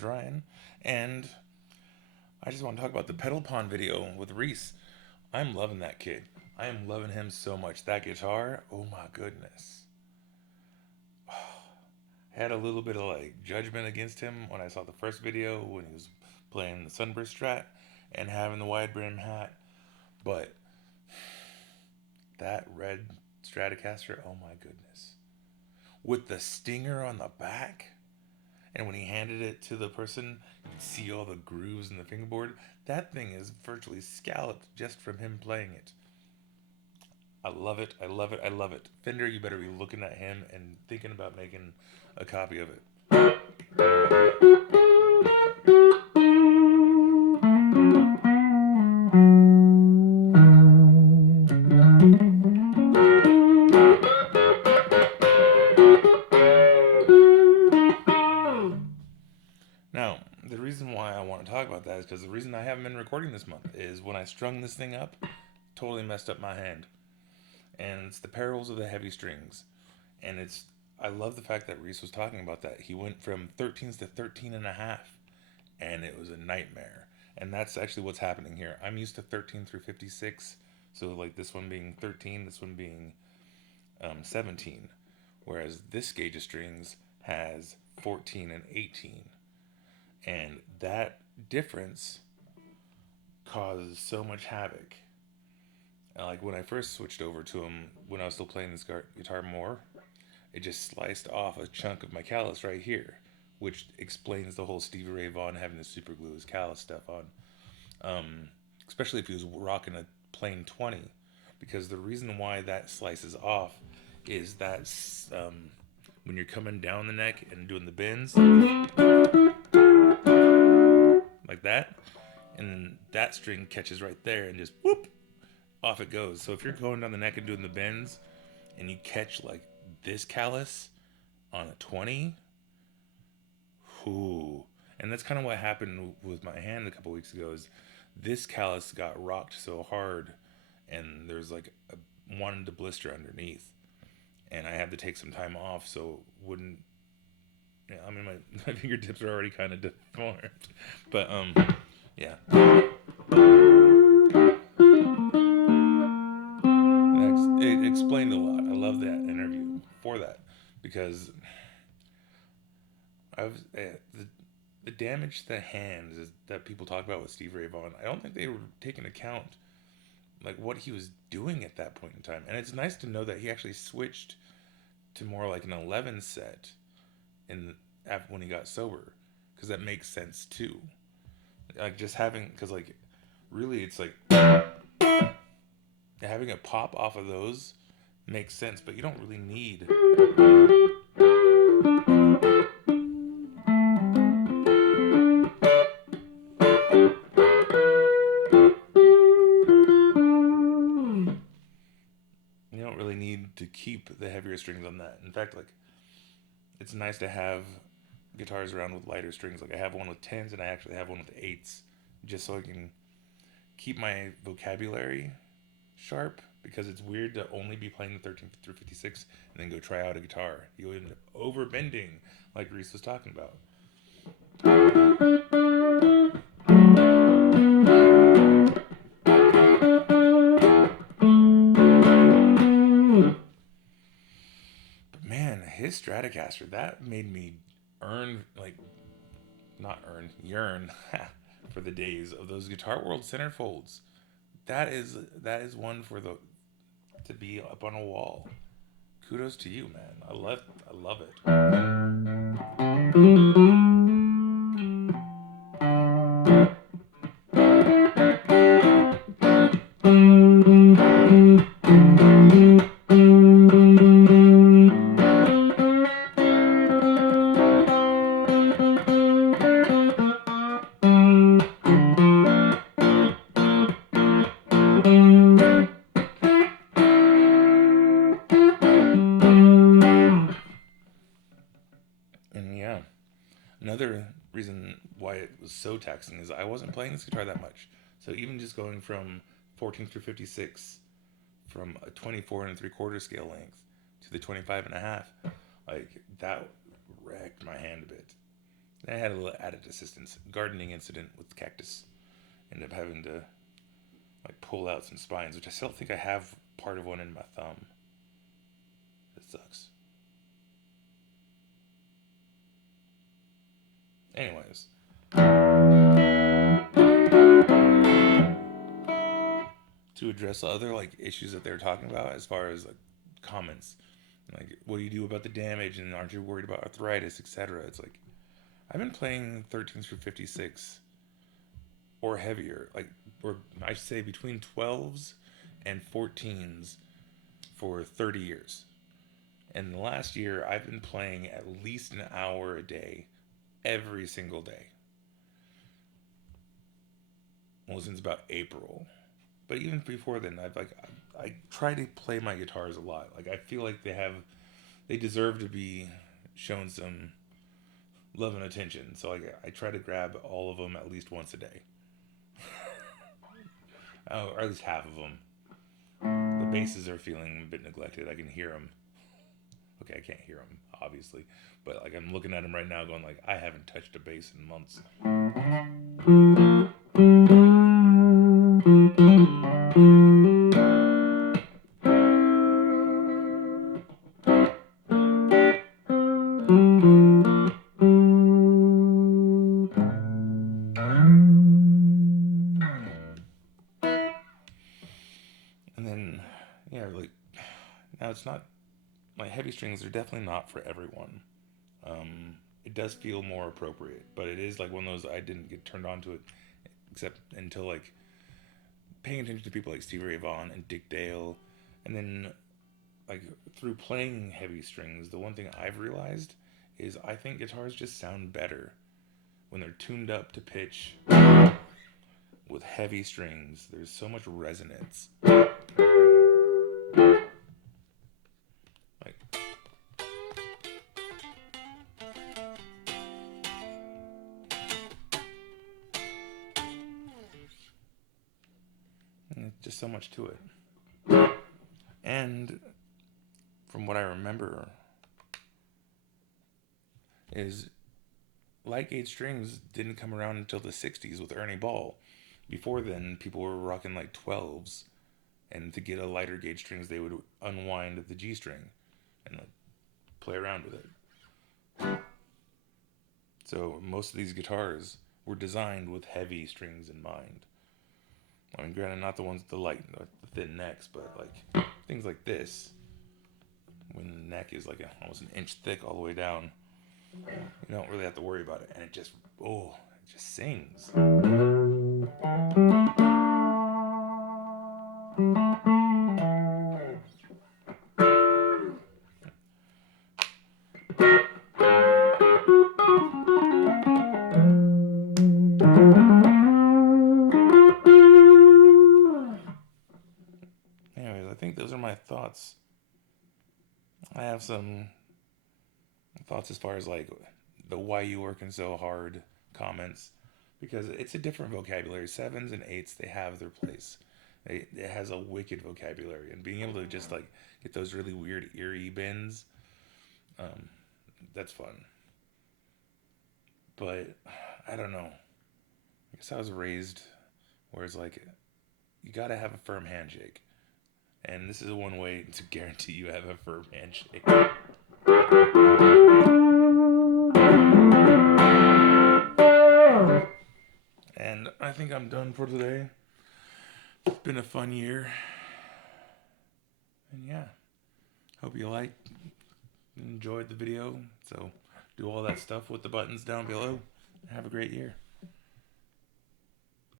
is Ryan, and I just want to talk about the Pedal Pond video with Rhys. I'm loving that kid. I am loving him so much. That guitar, oh my goodness. I had a little bit of like judgment against him when I saw the first video when he was playing the Sunburst Strat and having the wide brim hat, but that red Stratocaster, oh my goodness. With the stinger on the back, and when he handed it to the person, you could see all the grooves in the fingerboard. That thing is virtually scalloped just from him playing it. I love it. I love it. I love it. Fender, you better be looking at him and thinking about making a copy of it. Now, the reason why I want to talk about that is because the reason I haven't been recording this month is when I strung this thing up, totally messed up my hand. And it's the perils of the heavy strings. And I love the fact that Rhys was talking about that. He went from 13s to 13 and a half, and it was a nightmare. And that's actually what's happening here. I'm used to 13 through 56, so like this one being 13, this one being 17. Whereas this gauge of strings has 14 and 18. And that difference causes so much havoc. Like when I first switched over to him, when I was still playing this guitar more, it just sliced off a chunk of my callus right here, which explains the whole Stevie Ray Vaughan having to super glue his callus stuff on. Especially if he was rocking a plain 20, because the reason why that slices off is that when you're coming down the neck and doing the bends, like that, and that string catches right there and just whoop, off it goes. So if you're going down the neck and doing the bends and you catch like this callus on a 20, whoo. And that's kind of what happened with my hand a couple weeks ago is this callus got rocked so hard and there's like wanted to blister underneath. And I had to take some time off so it wouldn't, yeah, I mean my fingertips are already kind of deformed. But yeah. It explained a lot. I love that interview for that because the damage to the hands that people talk about with Steve Ray Vaughan. I don't think they were taking account like what he was doing at that point in time. And it's nice to know that he actually switched to more like an 11 set when he got sober, because that makes sense too. Like just having, because like really it's like having a pop off of those makes sense, but you don't really need to keep the heavier strings on that. In fact, like it's nice to have guitars around with lighter strings. Like I have one with 10s and I actually have one with 8s, just so I can keep my vocabulary sharp, because it's weird to only be playing the 13 through 56 and then go try out a guitar. You end up overbending, like Rhys was talking about. But man, his Stratocaster, that made me yearn for the days of those Guitar World centerfolds. That is one to be up on a wall. Kudos to you, man. I love it. Another reason why it was so taxing is I wasn't playing this guitar that much. So even just going from 14 through 56, from a 24 and 3/4 scale length to the 25 and a half, like that wrecked my hand a bit. And I had a little added assistance. Gardening incident with cactus. Ended up having to like pull out some spines, which I still think I have part of one in my thumb. It sucks. Anyways. To address other like issues that they're talking about as far as like comments. Like, what do you do about the damage, and aren't you worried about arthritis, etc.? It's like, I've been playing 13s through 56 or heavier, like, or I should say between 12s and 14s for 30 years. And the last year, I've been playing at least an hour a day, every single day. Well, since about April. But even before then, I try to play my guitars a lot. Like, I feel like they deserve to be shown some love and attention. So like, I try to grab all of them at least once a day. Or at least half of them. The basses are feeling a bit neglected. I can hear them. Okay, I can't hear them, obviously. But like, I'm looking at them right now going like, I haven't touched a bass in months. And then, yeah, like, now it's not, my heavy strings are definitely not for everyone. It does feel more appropriate, but it is like one of those, I didn't get turned on to it except until like paying attention to people like Stevie Ray Vaughan and Dick Dale, and then like through playing heavy strings, the one thing I've realized is I think guitars just sound better when they're tuned up to pitch with heavy strings. There's so much resonance. Like, just so much to it. And from what I remember is light gauge strings didn't come around until the 60s with Ernie Ball. Before then, people were rocking like 12s, and to get a lighter gauge strings, they would unwind the G string and like play around with it. So most of these guitars were designed with heavy strings in mind. I mean, granted, not the ones with the thin necks, but like things like this, when the neck is like almost an inch thick all the way down, you don't really have to worry about it, and it just sings. Anyways, I think those are my thoughts. I have some thoughts as far as like the why you working so hard comments, because it's a different vocabulary. 7s and 8s, they have their place. It has a wicked vocabulary, and being able to just like get those really weird eerie bends, that's fun. But I don't know. I guess I was raised where it's like you gotta have a firm handshake, and this is one way to guarantee you have a firm handshake. And I think I'm done for today. It's been a fun year. And yeah, hope you enjoyed the video. So do all that stuff with the buttons down below. Have a great year.